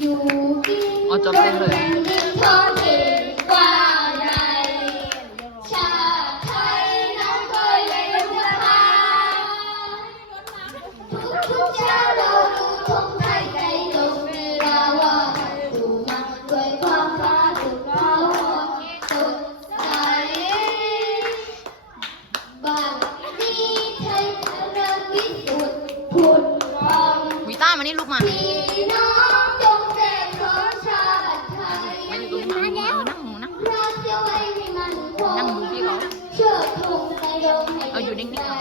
อยู่กินอ๋นยแผ่ดิทองกว้างใชาติไทยนั้นเคยเป็นสภาทุกทุกชาติเราดูทงไทยใจลงมีลาวาดูมันด้วยความฟ้าสุดเร้าสดใส บัดนี้ไทยกำลังวิสุทธิ์ผุดพอง วิต้ามานี่ลูกมา เอาอยู่นิ่งๆเอา